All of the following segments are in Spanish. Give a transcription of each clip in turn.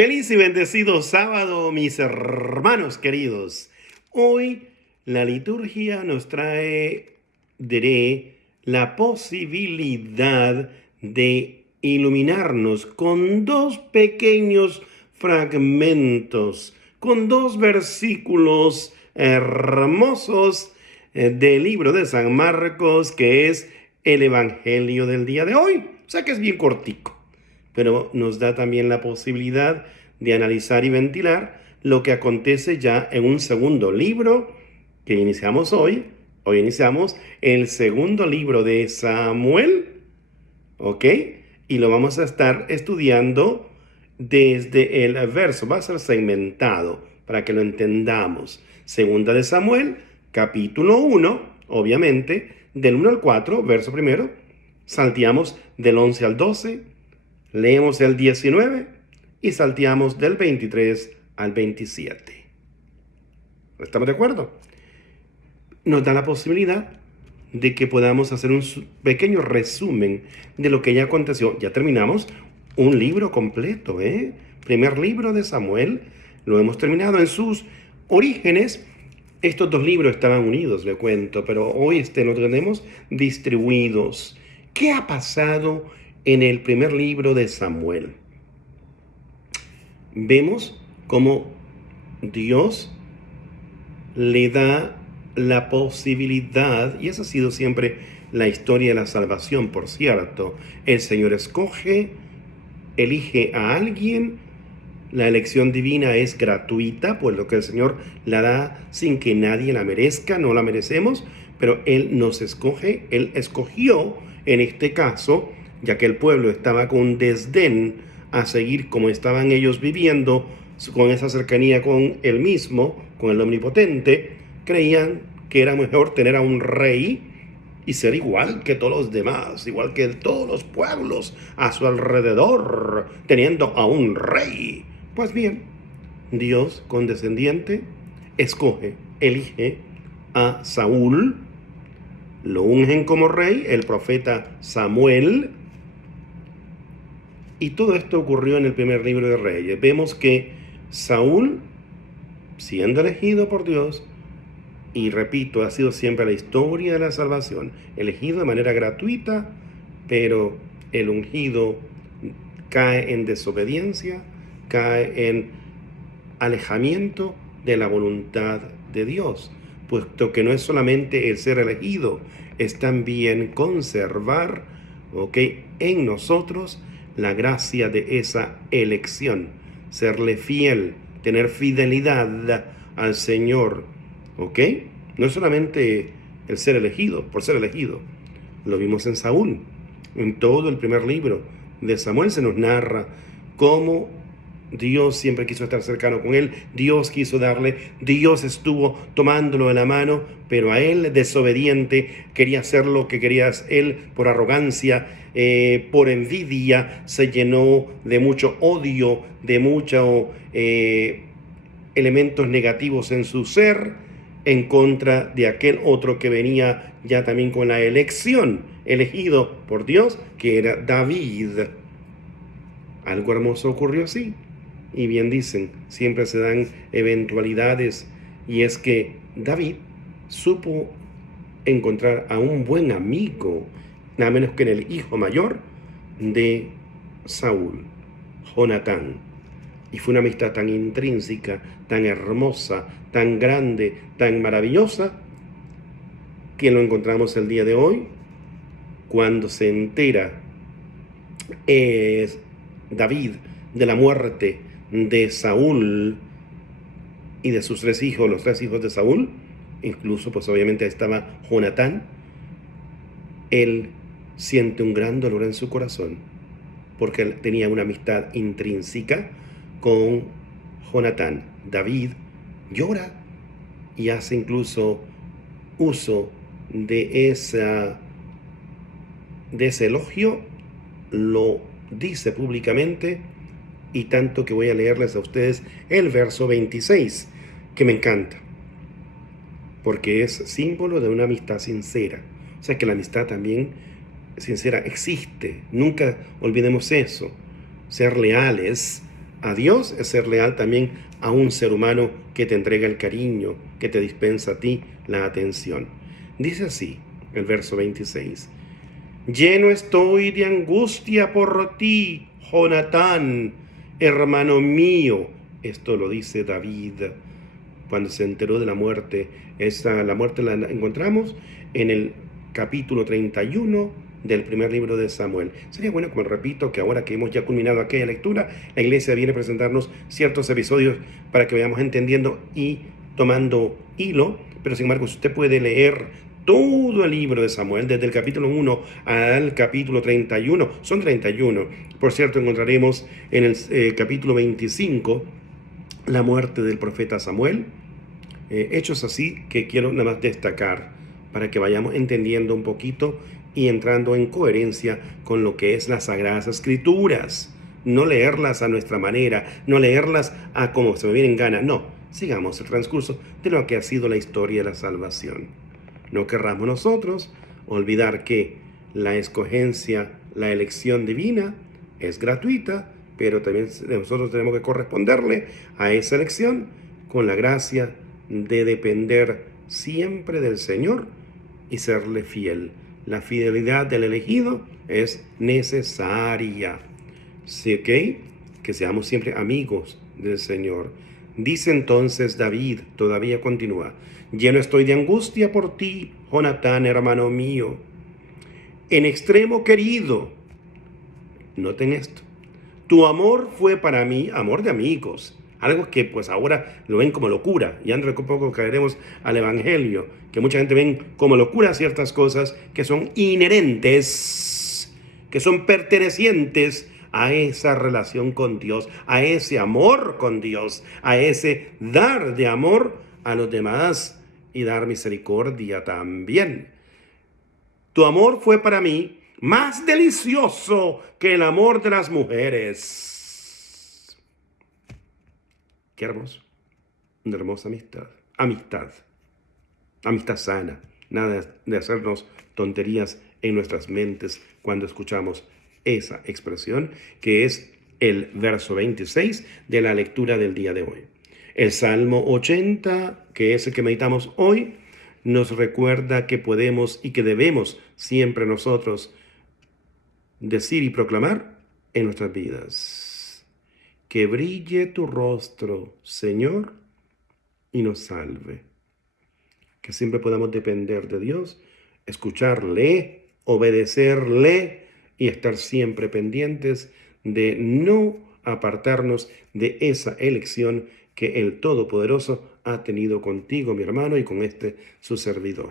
Feliz y bendecido sábado, mis hermanos queridos. Hoy la liturgia nos trae, la posibilidad de iluminarnos con dos pequeños fragmentos, con dos versículos hermosos del libro de San Marcos, que es el Evangelio del día de hoy. O sea que es bien cortico, pero nos da también la posibilidad de analizar y ventilar lo que acontece ya en un segundo libro que iniciamos hoy. Hoy iniciamos el segundo libro de Samuel, ¿ok? Y lo vamos a estar estudiando desde el verso, va a ser segmentado para que lo entendamos. Segunda de Samuel, capítulo 1, obviamente, del 1 al 4, verso primero, salteamos del 11 al 12, leemos el 19 y salteamos del 23 al 27. ¿Estamos de acuerdo? Nos da la posibilidad de que podamos hacer un pequeño resumen de lo que ya aconteció. Ya terminamos un libro completo, ¿eh? Primer libro de Samuel, lo hemos terminado. En sus orígenes, estos dos libros estaban unidos, le cuento, pero hoy los tenemos distribuidos. ¿Qué ha pasado en el primer libro de Samuel? Vemos cómo Dios le da la posibilidad, y esa ha sido siempre la historia de la salvación, por cierto. El Señor elige a alguien, la elección divina es gratuita, pues lo que el Señor la da sin que nadie la merezca, no la merecemos, pero Él nos escoge, Él escogió en este caso, ya que el pueblo estaba con desdén a seguir como estaban ellos viviendo, con esa cercanía con Él mismo, con el Omnipotente, creían que era mejor tener a un rey y ser igual que todos los demás, igual que todos los pueblos a su alrededor, teniendo a un rey. Pues bien, Dios condescendiente elige a Saúl, lo ungen como rey, el profeta Samuel, y todo esto ocurrió en el primer libro de Reyes. Vemos que Saúl, siendo elegido por Dios, y repito, ha sido siempre la historia de la salvación, elegido de manera gratuita, pero el ungido cae en desobediencia, cae en alejamiento de la voluntad de Dios, puesto que no es solamente el ser elegido, es también conservar, en nosotros la gracia de esa elección, serle fiel, tener fidelidad al Señor, No es solamente el ser elegido, por ser elegido. Lo vimos en Saúl. En todo el primer libro de Samuel se nos narra cómo Dios siempre quiso estar cercano con él, Dios estuvo tomándolo de la mano, pero a él, desobediente, quería hacer lo que quería él por arrogancia, por envidia, se llenó de mucho odio, de muchos elementos negativos en su ser, en contra de aquel otro que venía ya también con la elección, elegido por Dios, que era David. Algo hermoso ocurrió así. Y bien dicen, siempre se dan eventualidades, y es que David supo encontrar a un buen amigo, nada menos que en el hijo mayor de Saúl, Jonatán. Y fue una amistad tan intrínseca, tan hermosa, tan grande, tan maravillosa, que lo encontramos el día de hoy, cuando se entera David de la muerte de Saúl y de sus tres hijos, los tres hijos de Saúl, incluso pues obviamente estaba Jonatán. Él siente un gran dolor en su corazón, porque él tenía una amistad intrínseca con Jonatán. David llora y hace incluso uso de ese elogio, lo dice públicamente, y tanto que voy a leerles a ustedes el verso 26, que me encanta, porque es símbolo de una amistad sincera. O sea que la amistad también sincera existe, nunca olvidemos eso, ser leales a Dios es ser leal también a un ser humano que te entrega el cariño, que te dispensa a ti la atención. Dice así el verso 26. Lleno estoy de angustia por ti, Jonatán, hermano mío. Esto lo dice David cuando se enteró de la muerte. La muerte la encontramos en el capítulo 31 del primer libro de Samuel. Sería bueno, como repito, que ahora que hemos ya culminado aquella lectura, la iglesia viene a presentarnos ciertos episodios para que vayamos entendiendo y tomando hilo, pero sin embargo, usted puede leer todo el libro de Samuel, desde el capítulo 1 al capítulo 31, son 31. Por cierto, encontraremos en el capítulo 25 la muerte del profeta Samuel, hechos así que quiero nada más destacar para que vayamos entendiendo un poquito y entrando en coherencia con lo que es las Sagradas Escrituras. No leerlas a nuestra manera, no leerlas a como se me viene en gana, no. Sigamos el transcurso de lo que ha sido la historia de la salvación. No querramos nosotros olvidar que la escogencia, la elección divina es gratuita, pero también nosotros tenemos que corresponderle a esa elección con la gracia de depender siempre del Señor y serle fiel. La fidelidad del elegido es necesaria. ¿Sí, ok? Que seamos siempre amigos del Señor. Dice entonces David, todavía continúa, lleno estoy de angustia por ti, Jonatán, hermano mío, en extremo querido. Noten esto. Tu amor fue para mí amor de amigos, algo que pues ahora lo ven como locura, y dentro de poco caeremos al evangelio, que mucha gente ven como locura ciertas cosas que son inherentes, que son pertenecientes a esa relación con Dios, a ese amor con Dios, a ese dar de amor a los demás y dar misericordia también. Tu amor fue para mí más delicioso que el amor de las mujeres. Qué hermoso. Una hermosa amistad. Amistad. Amistad sana. Nada de hacernos tonterías en nuestras mentes cuando escuchamos esa expresión, que es el verso 26 de la lectura del día de hoy. El Salmo 80, que es el que meditamos hoy, nos recuerda que podemos y que debemos siempre nosotros decir y proclamar en nuestras vidas. Que brille tu rostro, Señor, y nos salve. Que siempre podamos depender de Dios, escucharle, obedecerle y estar siempre pendientes de no apartarnos de esa elección que el Todopoderoso ha tenido contigo, mi hermano, y con su servidor.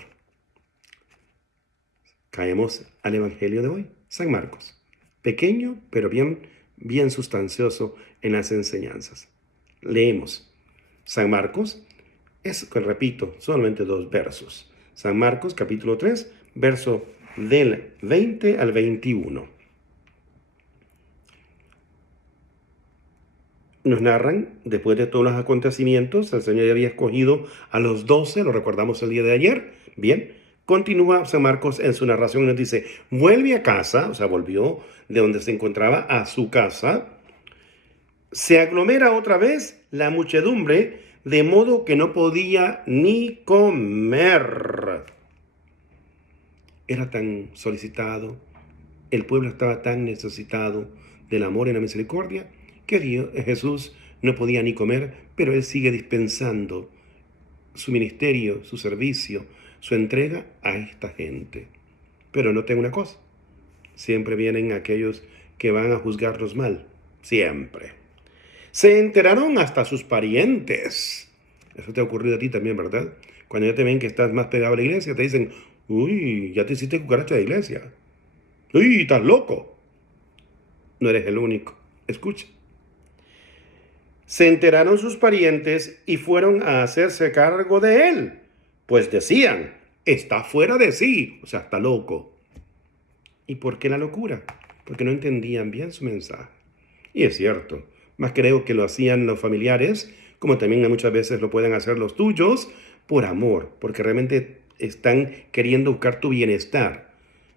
Caemos al Evangelio de hoy, San Marcos. Pequeño, pero bien sustancioso en las enseñanzas. Leemos. San Marcos repito, solamente 2 versos. San Marcos, capítulo 3, verso del 20 al 21. Nos narran, después de todos los acontecimientos, el Señor ya había escogido a los 12, lo recordamos el día de ayer. Bien, continúa San Marcos en su narración y nos dice, vuelve a casa, o sea, volvió de donde se encontraba a su casa, se aglomera otra vez la muchedumbre, de modo que no podía ni comer. Era tan solicitado, el pueblo estaba tan necesitado del amor y la misericordia, que Jesús no podía ni comer, pero Él sigue dispensando su ministerio, su servicio, su entrega a esta gente. Pero noten una cosa, siempre vienen aquellos que van a juzgarlos mal, siempre. Se enteraron hasta sus parientes. Eso te ha ocurrido a ti también, ¿verdad? Cuando ya te ven que estás más pegado a la iglesia, te dicen, uy, ya te hiciste cucaracha de iglesia. Uy, estás loco. No eres el único. Escucha. Se enteraron sus parientes y fueron a hacerse cargo de él. Pues decían, está fuera de sí, o sea, está loco. ¿Y por qué la locura? Porque no entendían bien su mensaje. Y es cierto, más creo que lo hacían los familiares, como también muchas veces lo pueden hacer los tuyos, por amor, porque realmente están queriendo buscar tu bienestar.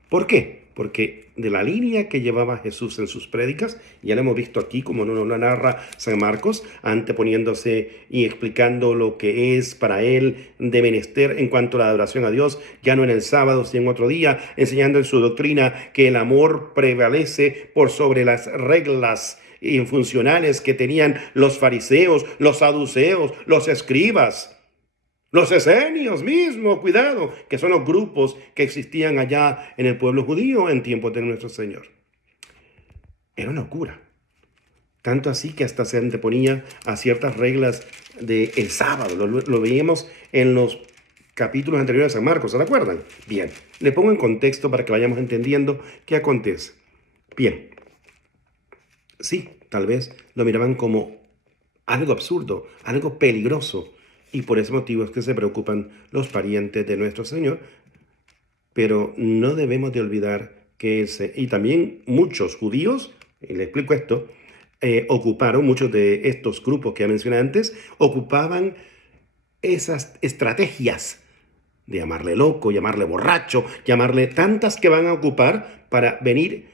¿Por qué? porque de la línea que llevaba Jesús en sus prédicas, ya lo hemos visto aquí como nos lo narra San Marcos, anteponiéndose y explicando lo que es para él de menester en cuanto a la adoración a Dios, ya no en el sábado, sino en otro día, enseñando en su doctrina que el amor prevalece por sobre las reglas funcionales que tenían los fariseos, los saduceos, los escribas. Los esenios mismos, cuidado, que son los grupos que existían allá en el pueblo judío en tiempos de nuestro Señor. Era una locura. Tanto así que hasta se anteponía a ciertas reglas del sábado. Lo veíamos en los capítulos anteriores de San Marcos, ¿se recuerdan? Bien, le pongo en contexto para que vayamos entendiendo qué acontece. Bien, sí, tal vez lo miraban como algo absurdo, algo peligroso. Y por ese motivo es que se preocupan los parientes de nuestro Señor. Pero no debemos de olvidar que y también muchos judíos, y le explico esto, muchos de estos grupos que ya mencioné antes, ocupaban esas estrategias de llamarle loco, llamarle borracho, llamarle tantas que van a ocupar para venir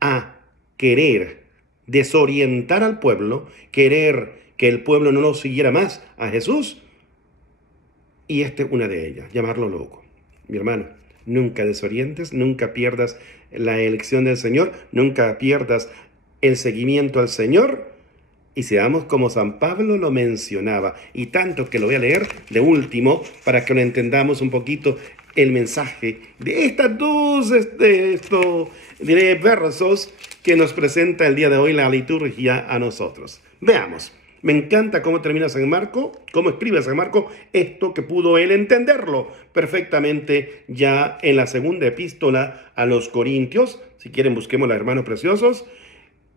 a querer desorientar al pueblo, querer que el pueblo no lo siguiera más a Jesús. Y esta es una de ellas, llamarlo loco. Mi hermano, nunca desorientes, nunca pierdas la elección del Señor, nunca pierdas el seguimiento al Señor. Y seamos como San Pablo lo mencionaba, y tanto que lo voy a leer de último para que lo entendamos un poquito el mensaje de estas dos versos que nos presenta el día de hoy la liturgia a nosotros. Veamos. Me encanta cómo termina San Marco, cómo escribe San Marco esto que pudo él entenderlo perfectamente ya en la segunda epístola a los Corintios. Si quieren, busquémosla, hermanos preciosos.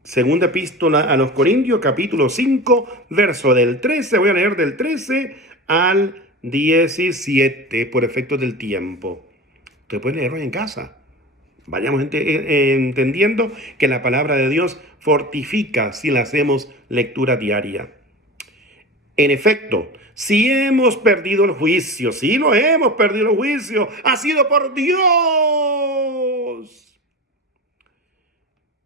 Segunda epístola a los Corintios, capítulo 5, verso del 13. Voy a leer del 13 al 17 por efectos del tiempo. Usted puede leerlo en casa. Vayamos entendiendo que la palabra de Dios fortifica si la hacemos lectura diaria. En efecto, si hemos perdido el juicio, si lo hemos perdido el juicio, ha sido por Dios.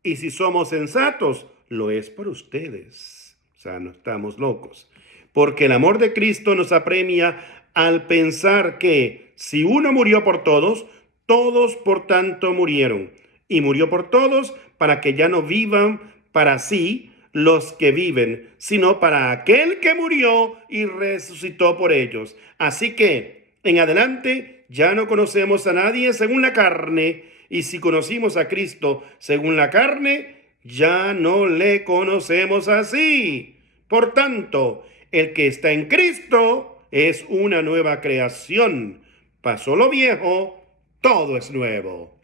Y si somos sensatos, lo es por ustedes. O sea, no estamos locos. Porque el amor de Cristo nos apremia al pensar que si uno murió por todos, todos por tanto murieron. Y murió por todos para que ya no vivan para sí los que viven, sino para aquel que murió y resucitó por ellos. Así que, en adelante, ya no conocemos a nadie según la carne, y si conocimos a Cristo según la carne, ya no le conocemos así. Por tanto, el que está en Cristo es una nueva creación. Pasó lo viejo, todo es nuevo.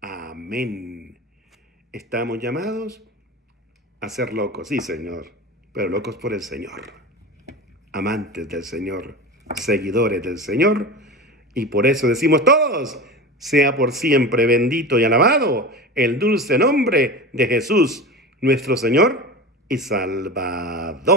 Amén. Estamos llamados a ser locos, sí, Señor, pero locos por el Señor. Amantes del Señor, seguidores del Señor, y por eso decimos todos: sea por siempre bendito y alabado el dulce nombre de Jesús, nuestro Señor y Salvador.